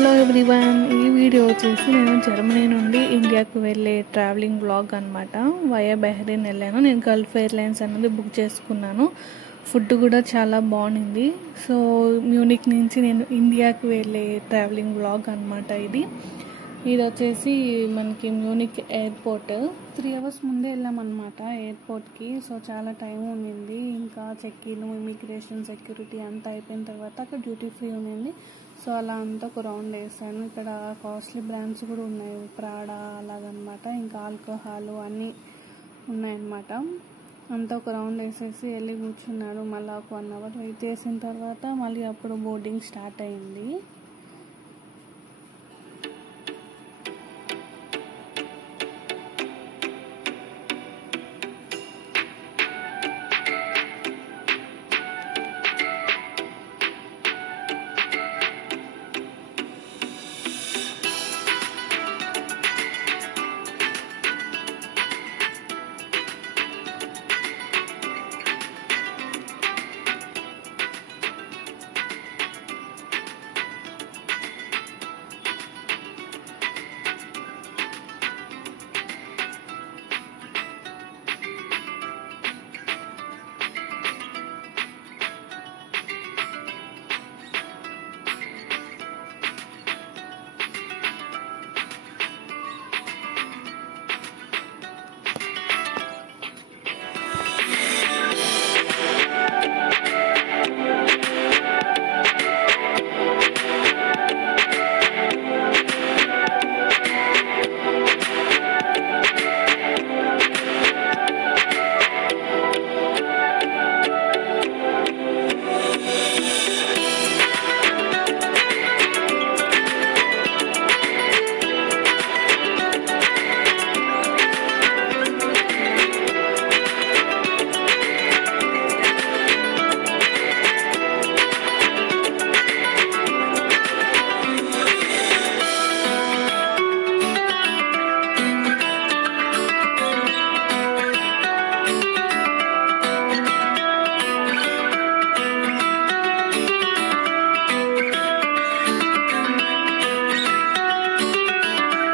Hello everyone, ఈ video వచ్చేసి నేను జర్మనీ నుండి ఇండియాకు వెళ్ళే ట్రావెలింగ్ బ్లాగ్ అనమాట. వయా బహ్రెయిన్ వెళ్ళాను. నేను గల్ఫ్ ఎయిర్లైన్స్ అనేది బుక్ చేసుకున్నాను. ఫుడ్ కూడా చాలా బాగుంది. సో మ్యూనిక్ నుంచి నేను ఇండియాకు వెళ్ళే ట్రావెలింగ్ బ్లాగ్ అనమాట. ఇది వచ్చేసి మనకి మ్యూనిక్ ఎయిర్పోర్ట్ 3 hours ముందే వెళ్ళామన్నమాట ఎయిర్పోర్ట్కి. సో చాలా టైం ఉండింది. ఇంకా చెక్ ఇన్, ఇమిగ్రేషన్, సెక్యూరిటీ అంతా అయిపోయిన తర్వాత అక్కడ డ్యూటీ ఫ్రీ ఉండింది. సో అలా అంతా ఒక రౌండ్ వేసాను. ఇక్కడ కాస్ట్లీ బ్రాండ్స్ కూడా ఉన్నాయి, ప్రాడా అలాగనమాట. ఇంకా ఆల్కహాల్ అన్నీ ఉన్నాయన్నమాట. అంతా ఒక రౌండ్ వేసేసి వెళ్ళి కూర్చున్నాను. మళ్ళీ ఒక 1 hour వెయిట్ చేసిన తర్వాత మళ్ళీ అప్పుడు బోర్డింగ్ స్టార్ట్ అయింది.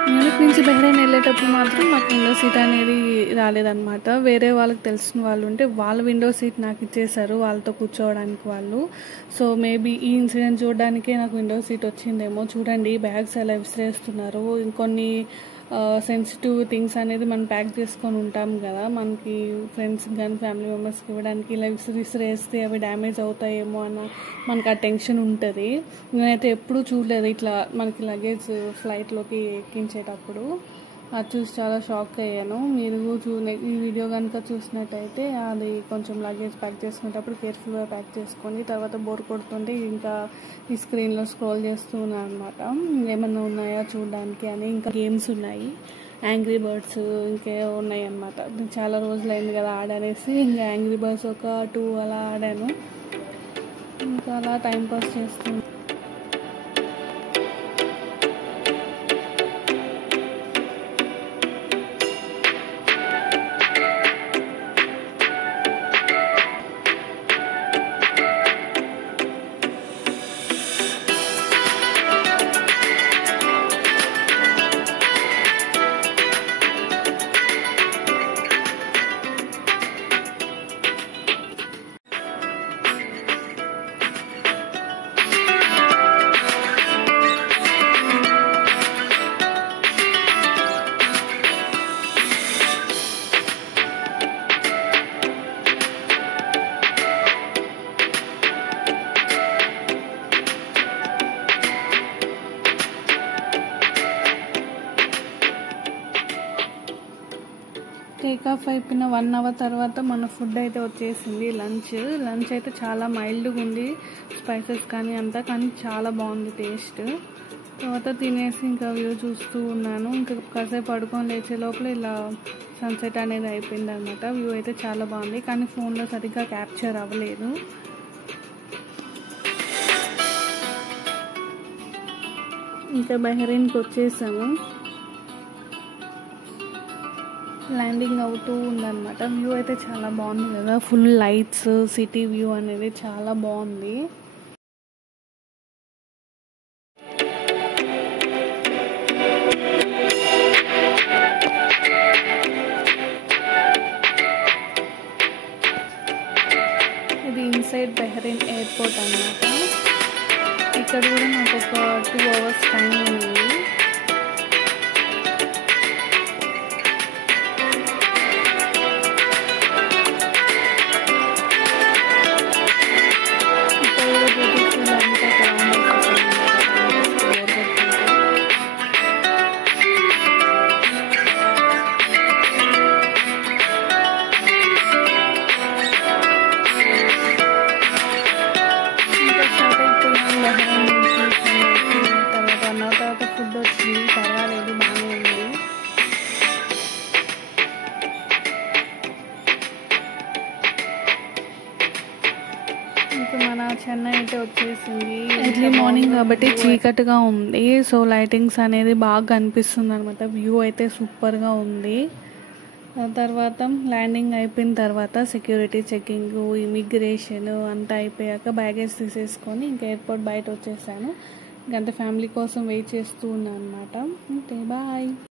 మ్యూనిక్ నుంచి బహ్రెయిన్ వెళ్ళేటప్పుడు మాత్రం నాకు విండో సీట్ అనేది రాలేదన్నమాట. వేరే వాళ్ళకి తెలిసిన వాళ్ళు ఉంటే వాళ్ళ విండో సీట్ నాకు ఇచ్చేసారు, వాళ్ళతో కూర్చోవడానికి వాళ్ళు. సో మేబీ ఈ ఇన్సిడెంట్ చూడడానికే నాకు విండో సీట్ వచ్చిందేమో. చూడండి బ్యాగ్స్ ఎలా విసిరేస్తున్నారు. ఇంకొన్ని సెన్సిటివ్ థింగ్స్ అనేది మనం ప్యాక్ చేసుకొని ఉంటాం కదా, మనకి ఫ్రెండ్స్కి కానీ ఫ్యామిలీ మెంబర్స్కి ఇవ్వడానికి ఇలా విసిరేస్తే అవి డ్యామేజ్ అవుతాయేమో అన్న మనకు ఆ టెన్షన్ ఉంటుంది. నేనైతే ఎప్పుడూ చూడలేదు ఇట్లా మనకి లగేజ్ ఫ్లైట్లోకి ఎక్కించేటప్పుడు. అది చూసి చాలా షాక్ అయ్యాను. మీరు ఈ వీడియో కనుక చూసినట్టయితే అది కొంచెం లగేజ్ ప్యాక్ చేసుకునేటప్పుడు కేర్ఫుల్గా ప్యాక్ చేసుకోండి. తర్వాత బోర్ కొడుతుంటే ఇంకా ఈ స్క్రీన్లో స్క్రోల్ చేస్తూ ఉన్నాను అనమాట, ఏమన్నా ఉన్నాయా చూడడానికి అని. ఇంకా గేమ్స్ ఉన్నాయి, యాంగ్రీ బర్డ్స్ ఇంకే ఉన్నాయి అన్నమాట. చాలా రోజులైంది కదా ఆడనేసి ఇంకా యాంగ్రీ బర్డ్స్ ఒక 2 అలా ఆడాను. ఇంకా అలా టైంపాస్ చేస్తుంది. టేక్ ఆఫ్ అయిపోయిన 1 hour తర్వాత మన ఫుడ్ అయితే వచ్చేసింది. లంచ్ అయితే చాలా మైల్డ్గా ఉంది, స్పైసెస్ కానీ అంతా, కానీ చాలా బాగుంది టేస్ట్. తర్వాత తినేసి ఇంకా వ్యూ చూస్తూ ఉన్నాను. ఇంకా కాసేపు పడుకొని లేచే లోపల ఇలా సన్సెట్ అనేది అయిపోయింది అనమాట. వ్యూ అయితే చాలా బాగుంది, కానీ ఫోన్లో సరిగ్గా క్యాప్చర్ అవ్వలేదు. ఇంకా బహ్రెయిన్కి వచ్చేసాము. ల్యాండింగ్ అవుతూ ఉందన్నమాట. వ్యూ అయితే చాలా బాగుంది కదా, ఫుల్ లైట్స్, సిటీ వ్యూ అనేది చాలా బాగుంది. ఎయిర్పోర్ట్ అన్నమాట. ఇక్కడ కూడా నాకు ఒక 2 hours టైం ఉంది. ఫుడ్ వచ్చింది, పర్వాలేదు, బాగానే ఉంది. ఇంకా మన చెన్నై అయితే వచ్చేసింది. ఎర్లీ మార్నింగ్ కాబట్టి చీకటిగా ఉంది. సో లైటింగ్స్ అనేది బాగా కనిపిస్తుంది అనమాట. వ్యూ అయితే సూపర్గా ఉంది. తర్వాత ల్యాండింగ్ అయిపోయిన తర్వాత సెక్యూరిటీ చెకింగ్, ఇమిగ్రేషన్ అంతా అయిపోయాక బ్యాగేజ్ తీసేసుకొని ఇంకా ఎయిర్పోర్ట్ బయట వచ్చేసాను. ఇంకంటే ఫ్యామిలీ కోసం వెయిట్ చేస్తూ ఉన్నాను అనమాట. Okay, bye.